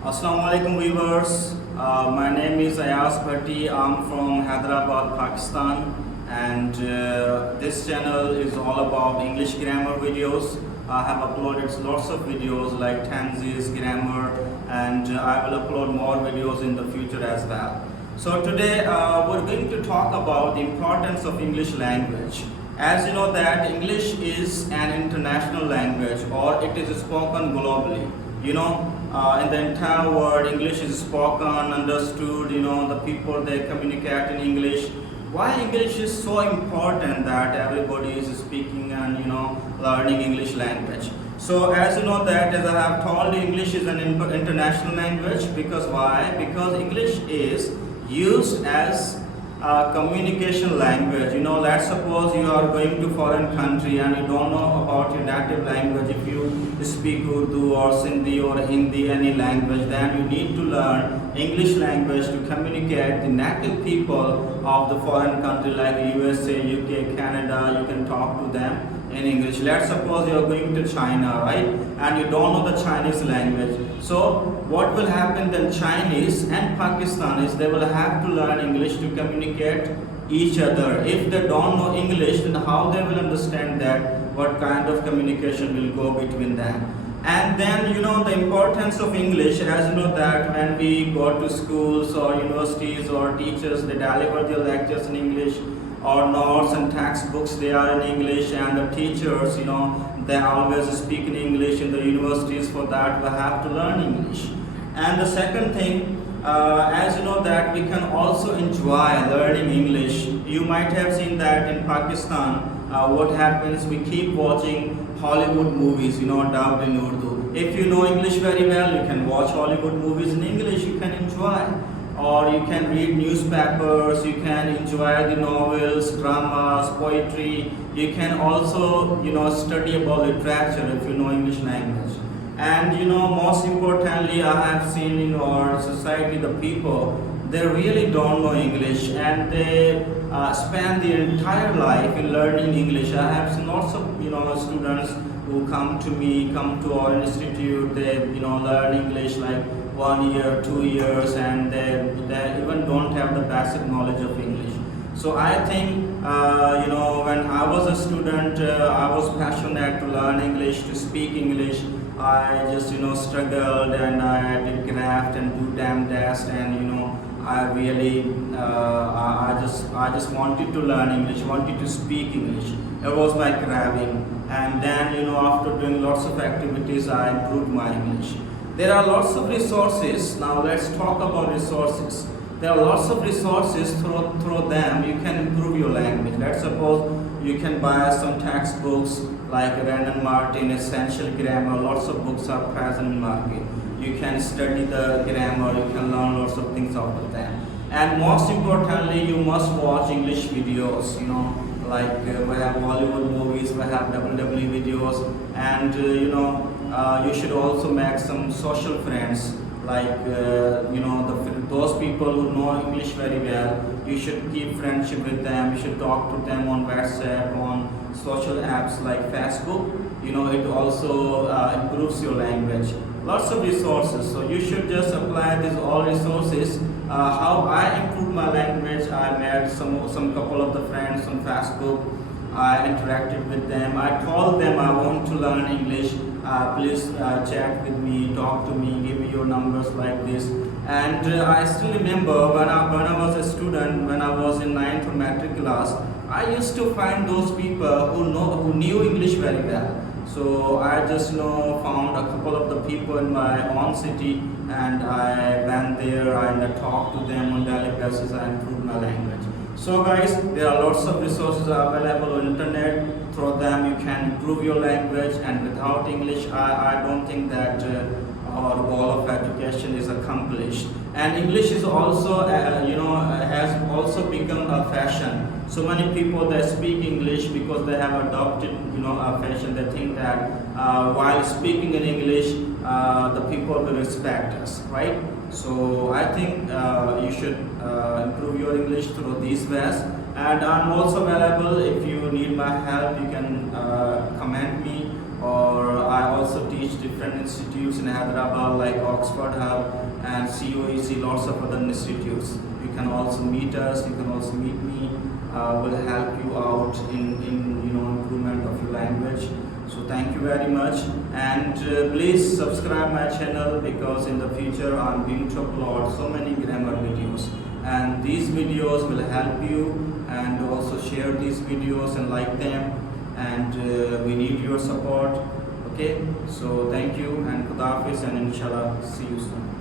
Assalamu alaikum viewers. My name is Ayaz Bhatti. I'm from Hyderabad, Pakistan, and this channel is all about English grammar videos. I have uploaded lots of videos like tenses, grammar, and I will upload more videos in the future as well. So today we're going to talk about the importance of English language. As you know that English is an international language, or it is spoken globally. In the entire world, English is spoken, understood. The people, they communicate in English. Why English is so important that everybody is speaking and learning English language. So as you know that, as I have told you, English is an international language. Because why? Because English is used as communication language. Let's suppose you are going to foreign country and you don't know about your native language. If you speak Urdu or Sindhi or Hindi, any language, then you need to learn English language to communicate the native people of the foreign country like USA, UK, Canada. You can talk to them in English. Let's suppose you are going to China, right? And you don't know the Chinese language. So what will happen then? Chinese and Pakistanis, they will have to learn English to communicate each other. If they don't know English, then how they will understand that? What kind of communication will go between them? And then the importance of English, as you know that when we go to schools or universities or teachers, they deliver their lectures in English, or notes and textbooks, they are in English, and the teachers, they always speak in English in the universities. For that we have to learn English. And the second thing, as you know that we can also enjoy learning English. You might have seen that in Pakistan, what happens, we keep watching Hollywood movies, dubbed in Urdu. If you know English very well, you can watch Hollywood movies in English, you can enjoy. Or you can read newspapers, you can enjoy the novels, dramas, poetry. You can also, study about literature if you know English language. And most importantly, I have seen in our society, the people, they really don't know English, and they spend their entire life in learning English. I have seen lots of students who come to our institute. They learn English like 1 year, 2 years, and they even don't have the basic knowledge of English. So I think when I was a student, I was passionate to learn English, to speak English. I just struggled, and I did graft and do damn test, and I really I just wanted to learn English, wanted to speak English. It was my craving. And then after doing lots of activities, I improved my English. There are lots of resources. Now let's talk about resources. There are lots of resources. Through them you can improve your language. Let's suppose you can buy some textbooks like Rand Martin, Essential Grammar. Lots of books are present in market. You can study the grammar, you can learn lots of things out of them. And most importantly, you must watch English videos, like we have Hollywood movies, we have WWE videos, and you should also make some social friends, like those people who know English very well. You should keep friendship with them. You should talk to them on WhatsApp, on social apps like Facebook. It also improves your language. Lots of resources, so you should just apply these all resources. How I improved my language, I met some couple of the friends on Facebook. I interacted with them. I told them I want to learn English. Please chat with me, talk to me, give me your numbers like this. And I still remember when I was a student, when I was in 9th or matric class, I used to find those people who knew English very well. So I just found a couple of the people in my own city, and I went there and I talked to them on daily basis. I improved my language. So guys, there are lots of resources available on internet. Through them you can improve your language, and without English, I don't think that our goal of education is accomplished. And English is also has also become a fashion. So many people, they speak English because they have adopted a fashion. They think that while speaking in English, the people will respect us, right? So I think you should improve your English through these ways. And I'm also available. If you need my help, you can comment me or I also teach different institutes in Hyderabad like Oxford Hub and COEC, lots of other institutes. You can also meet us, you can also meet me. Will help you out in improvement of your language. So thank you very much, and please subscribe my channel, because in the future I'm going to upload so many grammar videos, and these videos will help you, and also share these videos and like them, and we need your support. Okay, so thank you, and Khuda Hafiz, and inshallah see you soon.